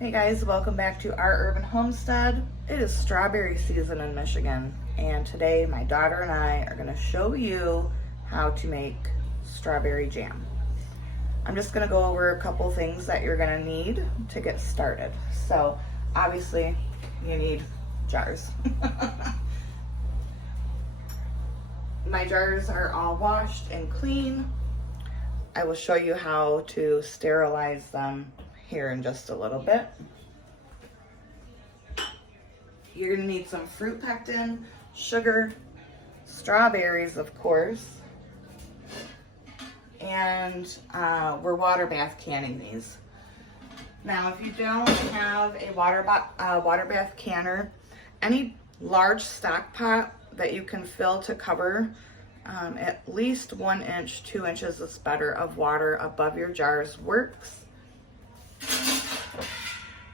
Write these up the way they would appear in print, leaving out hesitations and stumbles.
Hey guys, welcome back to our urban homestead. It is strawberry season in Michigan, and today my daughter and I are going to show you how to make strawberry jam. I'm just going to go over a couple things that you're going to need to get started. So obviously you need jars. My jars are all washed and clean. I will show you how to sterilize them here in just a little bit. You're gonna need some fruit pectin, sugar, strawberries, of course, and we're water bath canning these. Now, if you don't have a water bath canner, any large stock pot that you can fill to cover at least 1 inch, 2 inches is better of water above your jars works.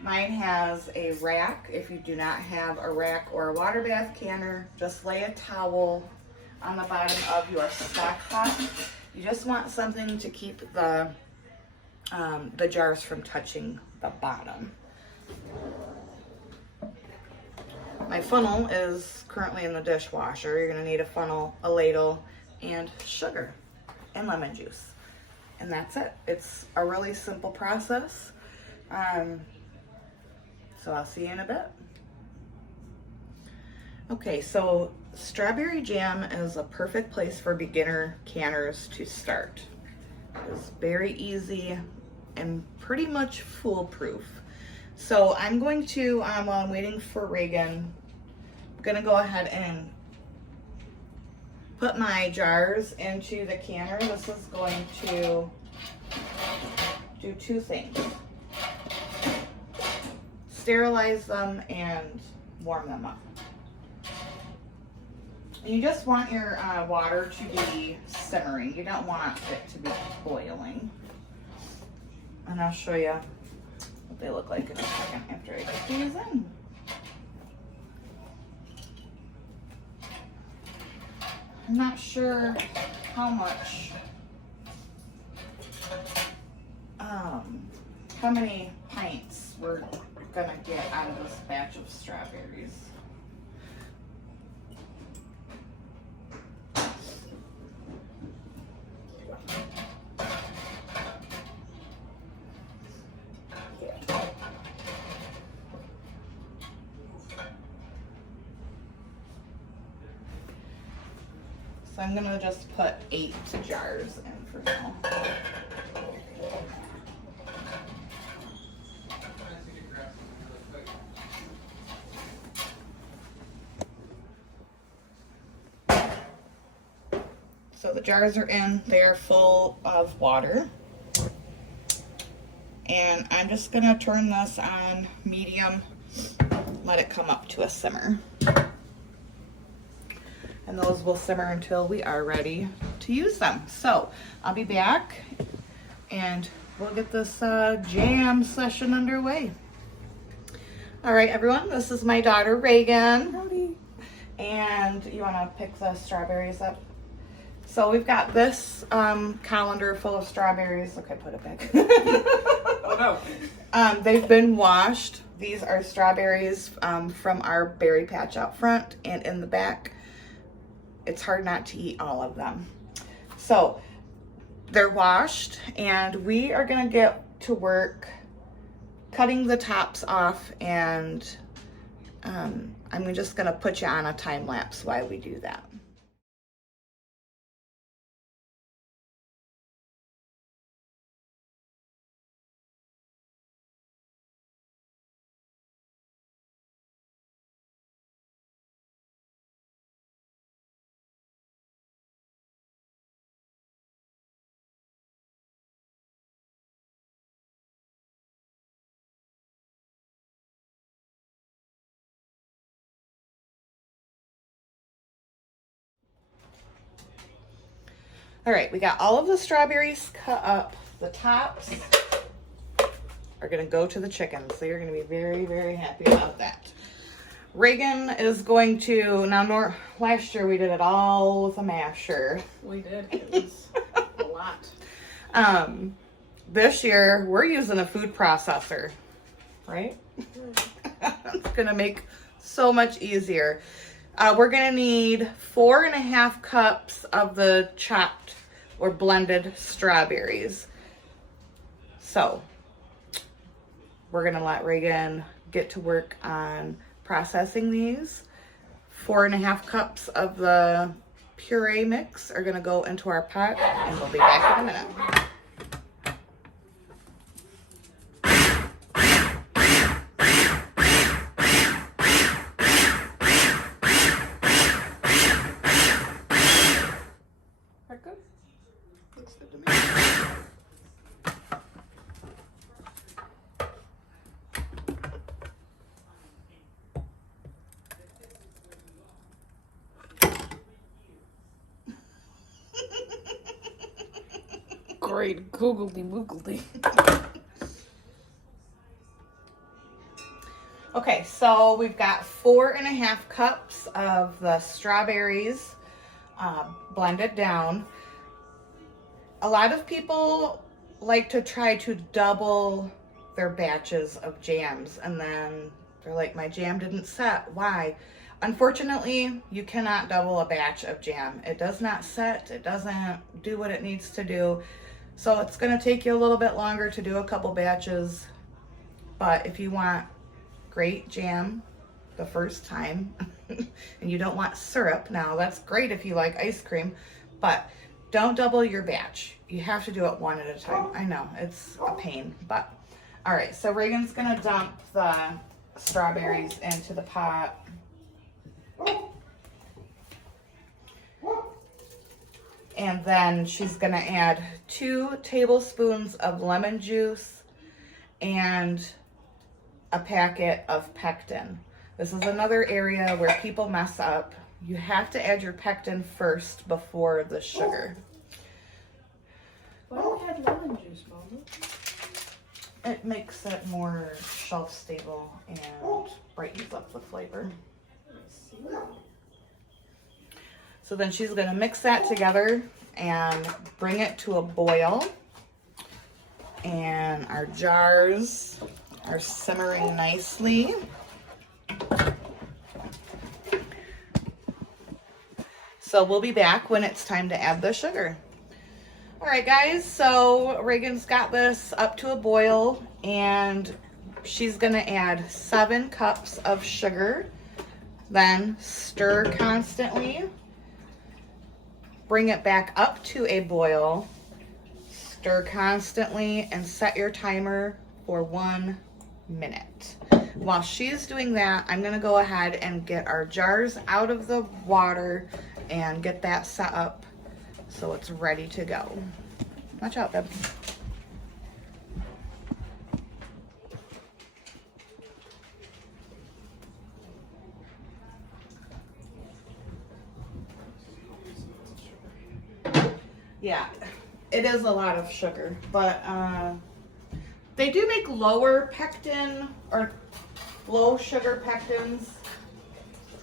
Mine has a rack. If you do not have a rack or a water bath canner, just lay a towel on the bottom of your stock pot. You just want something to keep the jars from touching the bottom. My funnel is currently in the dishwasher. You're gonna need a funnel, a ladle, and sugar and lemon juice. And that's it. It's a really simple process. So I'll see you in a bit. Okay, so strawberry jam is a perfect place for beginner canners to start. It's very easy and pretty much foolproof. So I'm going to, while I'm waiting for Reagan, I'm gonna go ahead and put my jars into the canner. This is going to do two things: sterilize them and warm them up. And you just want your water to be simmering. You don't want it to be boiling. And I'll show you what they look like in a second after I get these in. I'm not sure how many pints we're gonna get out of this batch of strawberries. So I'm gonna just put 8 jars in for now. So the jars are in, they're full of water. And I'm just gonna turn this on medium, let it come up to a simmer. And those will simmer until we are ready to use them. So I'll be back and we'll get this jam session underway. All right, everyone, this is my daughter, Reagan. Howdy. And you wanna pick the strawberries up? So we've got this colander full of strawberries. Okay, put it back. Oh no. They've been washed. These are strawberries from our berry patch out front and in the back. It's hard not to eat all of them. So they're washed and we are gonna get to work cutting the tops off, and I'm just gonna put you on a time lapse while we do that. All right, we got all of the strawberries cut up. The tops are gonna go to the chickens. They are gonna be very, very happy about that. Reagan is going to, now last year we did it all with a masher. We did. It was a lot. This year we're using a food processor. right? It's gonna make so much easier. We're gonna need 4.5 cups of the chopped or blended strawberries. So we're gonna let Reagan get to work on processing these. 4.5 cups of the puree mix are gonna go into our pot, and we'll be back in a minute. That good? Looks good to me. Great googledy woogledy. Okay, so we've got 4.5 cups of the strawberries blended down. A lot of people like to try to double their batches of jams, and then they're like, my jam didn't set. Why? Unfortunately, you cannot double a batch of jam. It does not set. It doesn't do what it needs to do. So it's going to take you a little bit longer to do a couple batches. But if you want great jam the first time and you don't want syrup, now that's great if you like ice cream, but don't double your batch. You have to do it one at a time. I know, it's a pain, but all right, so Reagan's gonna dump the strawberries into the pot. And then she's gonna add 2 tablespoons of lemon juice and a packet of pectin. This is another area where people mess up. You have to add your pectin first before the sugar. Why do we add lemon juice, Mama? It makes it more shelf stable and brightens up the flavor. I see. So then she's gonna mix that together and bring it to a boil. And our jars are simmering nicely. So we'll be back when it's time to add the sugar. All right, guys, so Reagan's got this up to a boil, and she's gonna add 7 cups of sugar. Then stir constantly. Bring it back up to a boil. Stir constantly and set your timer for 1 minute. While she's doing that, I'm gonna go ahead and get our jars out of the water and get that set up so it's ready to go. Watch out, babe. Yeah, it is a lot of sugar, but they do make lower pectin or low sugar pectins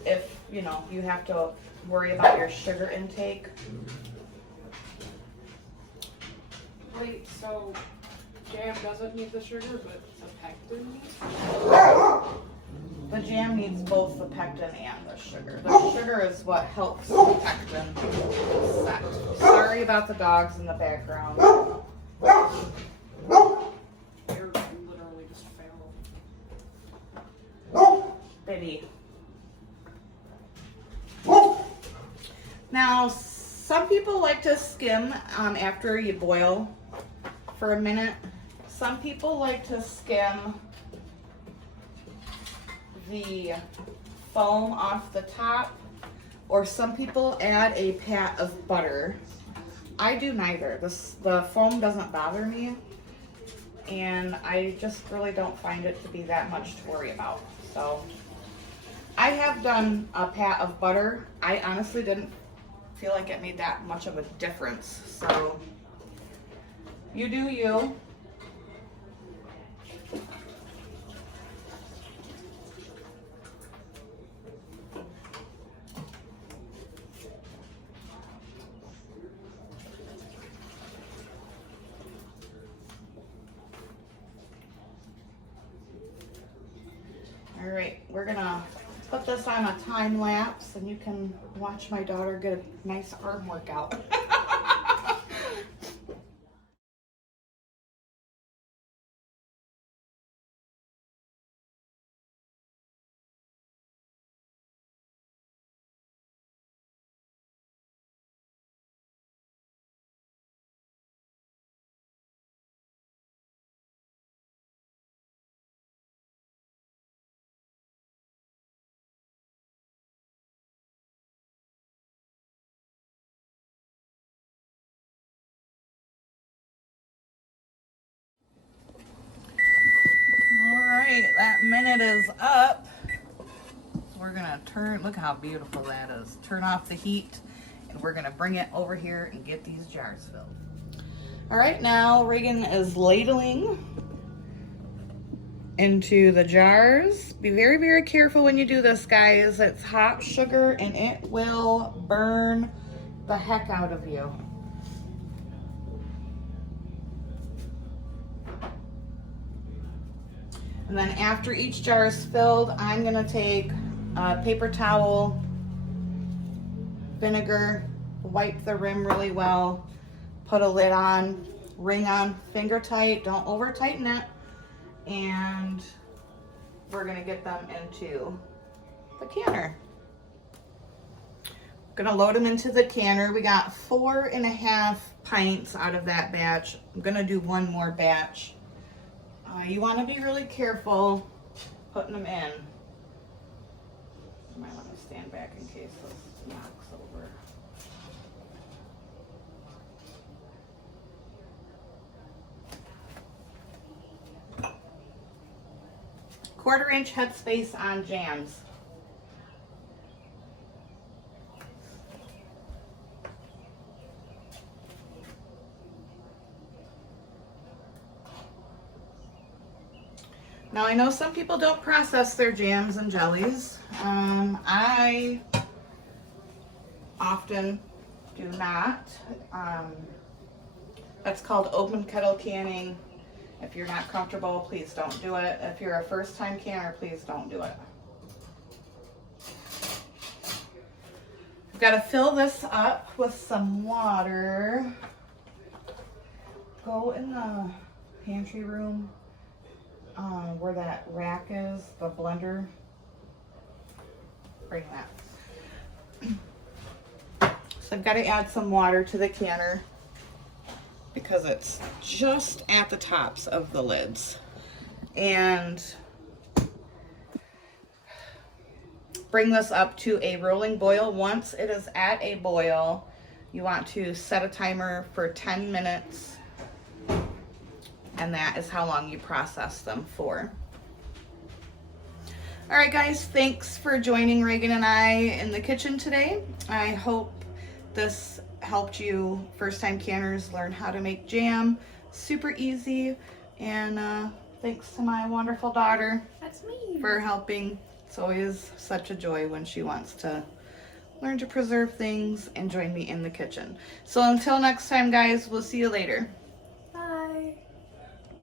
if, you know, you have to worry about your sugar intake. Wait, so jam doesn't need the sugar, but the pectin needs? The jam needs both the pectin and the sugar. The sugar is what helps the pectin set. Sorry about the dogs in the background. They're literally just feral. Baby. Now, some people like to skim after you boil for a minute. Some people like to skim the foam off the top, or some people add a pat of butter. I do neither. The foam doesn't bother me, and I just really don't find it to be that much to worry about. So I have done a pat of butter. I honestly didn't feel like it made that much of a difference. So you do you. All right, we're gonna put this on a time lapse and you can watch my daughter get a nice arm workout. All right, that minute is up. We're gonna turn, look how beautiful that is. Turn off the heat and we're gonna bring it over here and get these jars filled. All right, now Reagan is ladling into the jars. Be very, very careful when you do this, guys. It's hot sugar and it will burn the heck out of you. And then after each jar is filled, I'm gonna take a paper towel, vinegar, wipe the rim really well, put a lid on, ring on, finger tight, don't over tighten it. And we're gonna get them into the canner. Gonna load them into the canner. We got 4.5 pints out of that batch. I'm gonna do one more batch. You wanna be really careful putting them in. You might wanna stand back in case this knocks over. 1/4 inch headspace on jams. Now I know some people don't process their jams and jellies. I often do not. That's called open kettle canning. If you're not comfortable, please don't do it. If you're a first time canner, please don't do it. I've got to fill this up with some water. Go in the pantry room where that rack is, the blender. Bring that. So I've got to add some water to the canner because it's just at the tops of the lids. And bring this up to a rolling boil. Once it is at a boil, you want to set a timer for 10 minutes. And that is how long you process them for. All right, guys, thanks for joining Reagan and I in the kitchen today. I hope this helped you first-time canners learn how to make jam. Super easy. And thanks to my wonderful daughter. That's me. For helping. It's always such a joy when she wants to learn to preserve things and join me in the kitchen. So until next time, guys, we'll see you later.